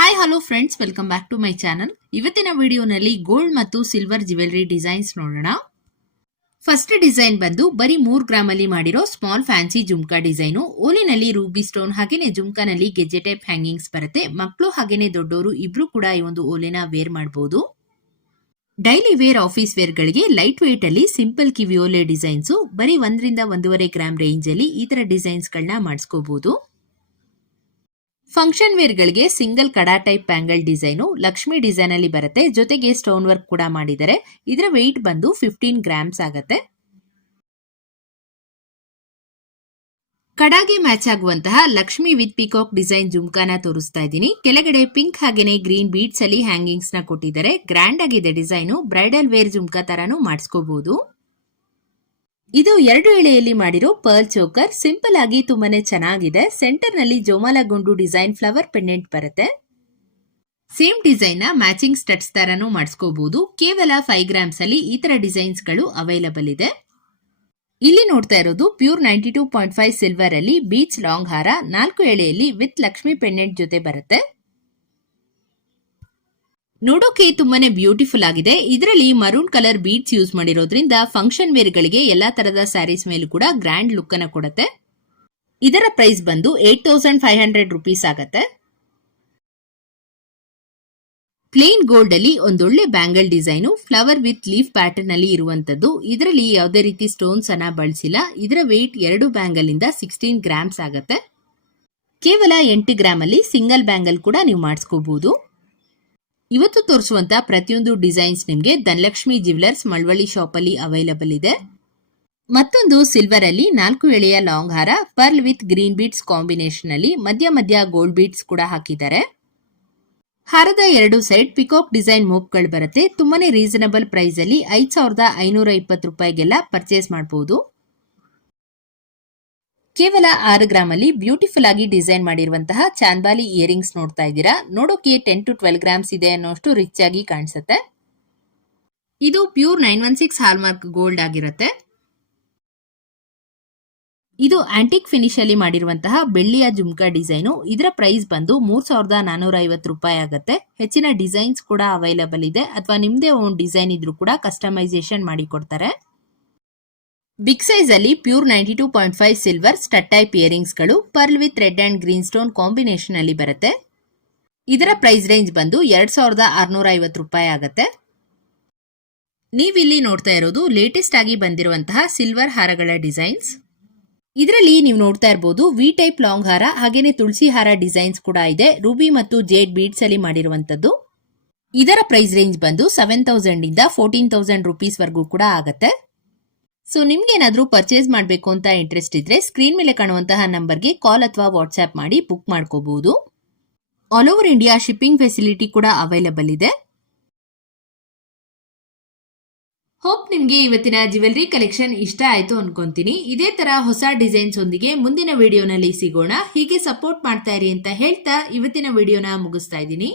Hi hello friends welcome back to my channel ಇವತ್ತಿನ ವಿಡಿಯೋನಲ್ಲಿ gold ಮತ್ತು ಸಿಲ್ವರ್ ಜ್ಯುವೆಲ್ಲರಿ ಡಿಸೈನ್ಸ್ ನೋಡೋಣ. ಫಸ್ಟ್ ಡಿಸೈನ್ ಬಂದು ಬರೀ ಮೂರು ಗ್ರಾಮಲ್ಲಿ ಮಾಡಿರೋ ಸ್ಮಾಲ್ ಫ್ಯಾನ್ಸಿ ಜುಮ್ಕಾ ಡಿಸೈನು ಓಲಿನಲ್ಲಿ ರೂಬಿ ಸ್ಟೋನ್ ಹಾಗೇನೆ ಜುಮ್ಕಾನಲ್ಲಿ ಗೆಜ್ಜೆ ಟೈಪ್ ಹ್ಯಾಂಗಿಂಗ್ಸ್ ಬರುತ್ತೆ. ಮಕ್ಕಳು ಹಾಗೇನೆ ದೊಡ್ಡವರು ಇಬ್ರು ಕೂಡ ಈ ಒಂದು ಓಲೆನ ವೇರ್ ಮಾಡಬಹುದು ಡೈಲಿ ವೇರ್ ಆಫೀಸ್ ವೇರ್ ಗಳಿಗೆ ಲೈಟ್ ವೇಟ್ ಅಲ್ಲಿ ಸಿಂಪಲ್ ಓಲೆ ಡಿಸೈನ್ಸ್ ಬರೀ ಒಂದರಿಂದ ಒಂದೂವರೆ ಗ್ರಾಮ್ ರೇಂಜಲ್ಲಿ ಈ ತರ ಡಿಸೈನ್ಸ್ ಗಳನ್ನ ಮಾಡಿಸ್ಕೋಬಹುದು ಫಂಕ್ಷನ್ ವೇರ್ ಗಳಿಗೆ single kada type bangle design Lakshmi design ಅಲ್ಲಿ ಬರುತ್ತೆ. ಜೊತೆಗೆ ಸ್ಟೋನ್ ವರ್ಕ್ ಕೂಡ ಮಾಡಿದ್ದಾರೆ. ಇದರ ವೆಯ್ಟ್ ಬಂದು ಫಿಫ್ಟೀನ್ ಗ್ರಾಮ್ಸ್ ಆಗತ್ತೆ. ಕಡಾಗೆ ಮ್ಯಾಚ್ ಆಗುವಂತಹ ಲಕ್ಷ್ಮಿ ವಿತ್ ಪಿಕಾಕ್ ಡಿಸೈನ್ ಜುಮ್ಕಾನ ತೋರಿಸ್ತಾ ಇದ್ದೀನಿ. ಕೆಳಗಡೆ ಪಿಂಕ್ ಹಾಗೇನೆ ಗ್ರೀನ್ ಬೀಟ್ಸ್ ಅಲ್ಲಿ ಹ್ಯಾಂಗಿಂಗ್ಸ್ನ ಕೊಟ್ಟಿದ್ದಾರೆ. ಗ್ರ್ಯಾಂಡ್ ಆಗಿದೆ ಡಿಸೈನು ಬ್ರೈಡಲ್ ವೇರ್ ಜುಮ್ಕಾ ತರಾನು ಮಾಡಿಸ್ಕೋಬಹುದು ಇದು ಎರಡು ಎಳೆಯಲ್ಲಿ ಮಾಡಿರೋ ಪರ್ಲ್ ಚೋಕರ್ ಸಿಂಪಲ್ ಆಗಿ ತುಂಬಾನೇ ಚೆನ್ನಾಗಿದೆ. ಸೆಂಟರ್ನಲ್ಲಿ ಜೋಮಾಲ ಗುಂಡು ಡಿಸೈನ್ ಫ್ಲವರ್ ಪೆಂಡೆಂಟ್ ಬರುತ್ತೆ. ಸೇಮ್ ಡಿಸೈನ್ನ ಮ್ಯಾಚಿಂಗ್ ಸ್ಟಡ್ಸ್ ತರನು ಮಾಡಿಸ್ಕೋಬಹುದು ಕೇವಲ ಫೈವ್ ಗ್ರಾಮ್ಸ್ ಅಲ್ಲಿ ಈ ತರ ಡಿಸೈನ್ಸ್ಗಳು ಅವೈಲಬಲ್ ಇದೆ. ಇಲ್ಲಿ ನೋಡ್ತಾ ಇರೋದು pure ninety two point five silver ಅಲ್ಲಿ ಬೀಚ್ ಲಾಂಗ್ ಹಾರ ನಾಲ್ಕು ಎಳೆಯಲ್ಲಿ ವಿತ್ ಲಕ್ಷ್ಮಿ ಪೆಂಡೆಂಟ್ ಜೊತೆ ಬರುತ್ತೆ. ನೋಡೋಕೆ ತುಂಬಾನೇ ಬ್ಯೂಟಿಫುಲ್ ಆಗಿದೆ. ಇದರಲ್ಲಿ ಮರೂನ್ ಕಲರ್ ಬೀಡ್ಸ್ ಯೂಸ್ ಮಾಡಿರೋದ್ರಿಂದ ಫಂಕ್ಷನ್ ವೇರ್ ಗಳಿಗೆ ಎಲ್ಲಾ ತರದ ಸ್ಯಾರೀಸ್ ಮೇಲೂ ಕೂಡ ಗ್ರ್ಯಾಂಡ್ ಲುಕ್ ಅನ್ನ ಕೊಡುತ್ತೆ. ಇದರ ಪ್ರೈಸ್ ಬಂದು eight thousand five hundred rupees ಆಗತ್ತೆ. ಪ್ಲೇನ್ ಗೋಲ್ಡ್ ಅಲ್ಲಿ ಒಂದೊಳ್ಳೆ bangle design flower with leaf pattern ಅಲ್ಲಿ ಇರುವಂತದ್ದು. ಇದರಲ್ಲಿ ಯಾವುದೇ ರೀತಿ ಸ್ಟೋನ್ಸ್ ಅನ್ನ ಬಳಸಿಲ್ಲ. ಇದರ ವೆಯ್ಟ್ ಎರಡು ಬ್ಯಾಂಗಲ್ ಇಂದ ಸಿಕ್ಸ್ಟೀನ್ ಗ್ರಾಮ್ಸ್ ಆಗತ್ತೆ. ಕೇವಲ ಎಂಟು ಗ್ರಾಮ್ ಅಲ್ಲಿ ಸಿಂಗಲ್ ಬ್ಯಾಂಗಲ್ ಕೂಡ ನೀವು ಮಾಡಿಸ್ಕೋಬಹುದು ಇವತ್ತು ತೋರಿಸುವಂತ ಪ್ರತಿಯೊಂದು ಡಿಸೈನ್ಸ್ ನಿಮಗೆ ಧನಲಕ್ಷ್ಮಿ ಜ್ಯುವೆಲರ್ಸ್ ಮಳವಳ್ಳಿ ಶಾಪ್ ಅಲ್ಲಿ ಅವೈಲಬಲ್ ಇದೆ. ಮತ್ತೊಂದು ಸಿಲ್ವರ್ ಅಲ್ಲಿ ನಾಲ್ಕು ಎಳೆಯ ಲಾಂಗ್ ಹಾರ pearl with green beads combination ಅಲ್ಲಿ ಮಧ್ಯ ಮಧ್ಯ ಗೋಲ್ಡ್ ಬೀಡ್ಸ್ ಕೂಡ ಹಾಕಿದ್ದಾರೆ. ಹಾರದ ಎರಡು ಸೈಡ್ ಪಿಕಾಕ್ ಡಿಸೈನ್ ಮೋಪ್ಗಳು ಬರುತ್ತೆ. ತುಂಬಾನೇ ರೀಸನಬಲ್ ಪ್ರೈಸ್ ಅಲ್ಲಿ ಐದ್ ಸಾವಿರದ ಐನೂರ ಇಪ್ಪತ್ತು ರೂಪಾಯಿಗೆಲ್ಲ ಪರ್ಚೇಸ್ ಮಾಡಬಹುದು ಕೇವಲ ಆರು ಗ್ರಾಮ್ ಅಲ್ಲಿ ಬ್ಯೂಟಿಫುಲ್ ಆಗಿ ಡಿಸೈನ್ ಮಾಡಿರುವಂತಹ ಚಾಂದಾಲಿ ಇಯರಿಂಗ್ಸ್ ನೋಡ್ತಾ ಇದ್ದೀರಾ? ನೋಡೋಕೆ ಟೆನ್ ಟು ಟ್ವೆಲ್ ಗ್ರಾಮ್ಸ್ ಇದೆ ಅನ್ನೋಷ್ಟು ರಿಚ್ ಆಗಿ ಕಾಣಿಸುತ್ತೆ. ಇದು pure nine one six hallmark gold ಆಗಿರುತ್ತೆ. ಇದು ಆಂಟಿಕ್ ಫಿನಿಶ್ ಅಲ್ಲಿ ಮಾಡಿರುವಂತಹ ಬೆಳ್ಳಿಯ ಜುಮ್ಕಾ ಡಿಸೈನು. ಇದರ ಪ್ರೈಸ್ ಬಂದು ಮೂರ್ ಸಾವಿರದ ನಾನೂರ ಐವತ್ತು ರೂಪಾಯಿ ಆಗುತ್ತೆ. ಹೆಚ್ಚಿನ ಡಿಸೈನ್ಸ್ ಕೂಡ ಅವೈಲಬಲ್ ಇದೆ. ಅಥವಾ ನಿಮ್ದೇ ಓನ್ ಡಿಸೈನ್ ಇದ್ರೂ ಕೂಡ ಕಸ್ಟಮೈಸೇಷನ್ ಮಾಡಿ ಕೊಡ್ತಾರೆ ಬಿಗ್ ಸೈಜ್ ಅಲ್ಲಿ pure ninety two point five silver stud type ಇಯರಿಂಗ್ಸ್ಗಳು pearl with red and green stone combination ಅಲ್ಲಿ ಬರುತ್ತೆ. ಇದರ ಪ್ರೈಸ್ ರೇಂಜ್ ಬಂದು ಎರಡ್ ಸಾವಿರದ ಆರ್ನೂರ ಐವತ್ತು ರೂಪಾಯಿ ಆಗುತ್ತೆ. ನೀವಿಲ್ಲಿ ನೋಡ್ತಾ ಇರೋದು ಲೇಟೆಸ್ಟ್ ಆಗಿ ಬಂದಿರುವಂತಹ ಸಿಲ್ವರ್ ಹಾರಗಳ ಡಿಸೈನ್ಸ್ ಇದರಲ್ಲಿ ನೀವು ನೋಡ್ತಾ ಇರಬಹುದು ವಿ ಟೈಪ್ ಲಾಂಗ್ ಹಾರ, ಹಾಗೇನೆ ತುಳಸಿ ಹಾರ ಡಿಸೈನ್ಸ್ ಕೂಡ ಇದೆ ರೂಬಿ ಮತ್ತು ಜೇಡ್ ಬೀಡ್ಸ್ ಅಲ್ಲಿ ಮಾಡಿರುವಂತದ್ದು ಇದರ ಪ್ರೈಸ್ ರೇಂಜ್ ಬಂದು ಸೆವೆನ್ ತೌಸಂಡ್ ಇಂದ ಫೋರ್ಟೀನ್ ತೌಸಂಡ್ ರುಪೀಸ್ ವರ್ಗೂ ಕೂಡ ಆಗುತ್ತೆ. ಸೊ ನಿಮ್ಗೇನಾದ್ರೂ ಪರ್ಚೇಸ್ ಮಾಡಬೇಕು ಅಂತ ಇಂಟ್ರೆಸ್ಟ್ ಇದ್ರೆ ಸ್ಕ್ರೀನ್ ಮೇಲೆ ಕಾಣುವಂತಹ ನಂಬರ್ಗೆ ಕಾಲ್ ಅಥವಾ ವಾಟ್ಸ್ಆಪ್ ಮಾಡಿ ಬುಕ್ ಮಾಡ್ಕೋಬಹುದು all over India shipping facility ಕೂಡ ಅವೈಲಬಲ್ ಇದೆ. ಹೋಪ್ ನಿಮ್ಗೆ ಇವತ್ತಿನ ಜ್ಯುವೆಲ್ರಿ ಕಲೆಕ್ಷನ್ ಇಷ್ಟ ಆಯ್ತು ಅನ್ಕೊಂತೀನಿ. ಇದೇ ತರ ಹೊಸ ಡಿಸೈನ್ಸ್ ಒಂದಿಗೆ ಮುಂದಿನ ವಿಡಿಯೋನಲ್ಲಿ ಸಿಗೋಣ. ಹೀಗೆ ಸಪೋರ್ಟ್ ಮಾಡ್ತಾ ಇರಿ ಅಂತ ಹೇಳ್ತಾ ಇವತ್ತಿನ ವಿಡಿಯೋನ ಮುಗಿಸ್ತಾ ಇದ್ದೀನಿ.